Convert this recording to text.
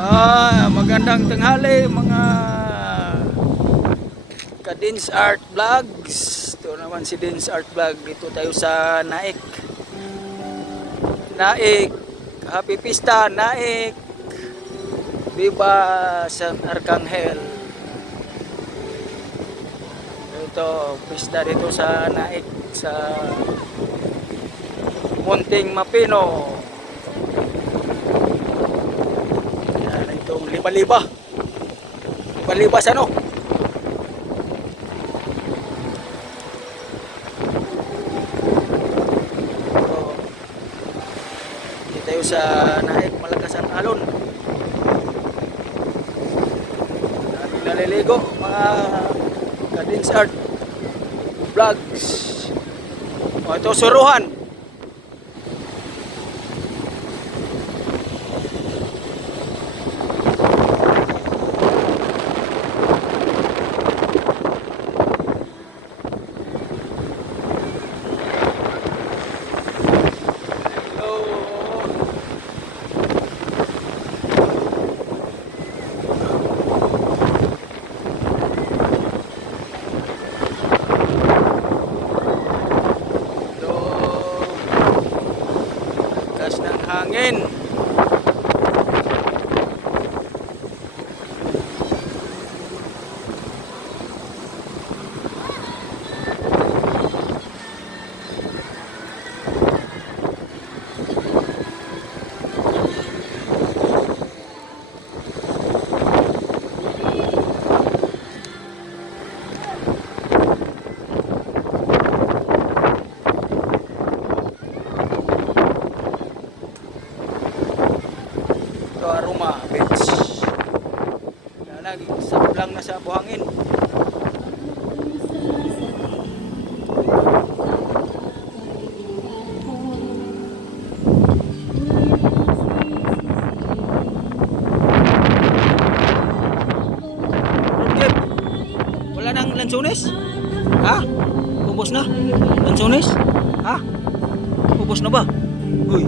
Ah, magandang tanghali mga Kadins Art Vlogs. Ito naman si Dins Art Vlog. Dito tayo sa Naik. Naik. Happy Pista, Naik. Viva San Arcangel. Ito, pista dito sa Naik sa Munting Mapino. Liba-liba. Sa ano? Ito. Dito tayo sa Naik, Malagasan Alon. Dami naliligo, mga Kadins Art Vlogs. O, ito, Suruhan. Hangin. Aroma Beach. Yan lang, sablang na sa buhangin. Wala nang lansones? Ha? Ubos na? Lansones? Ha? Ubos na ba? Uy.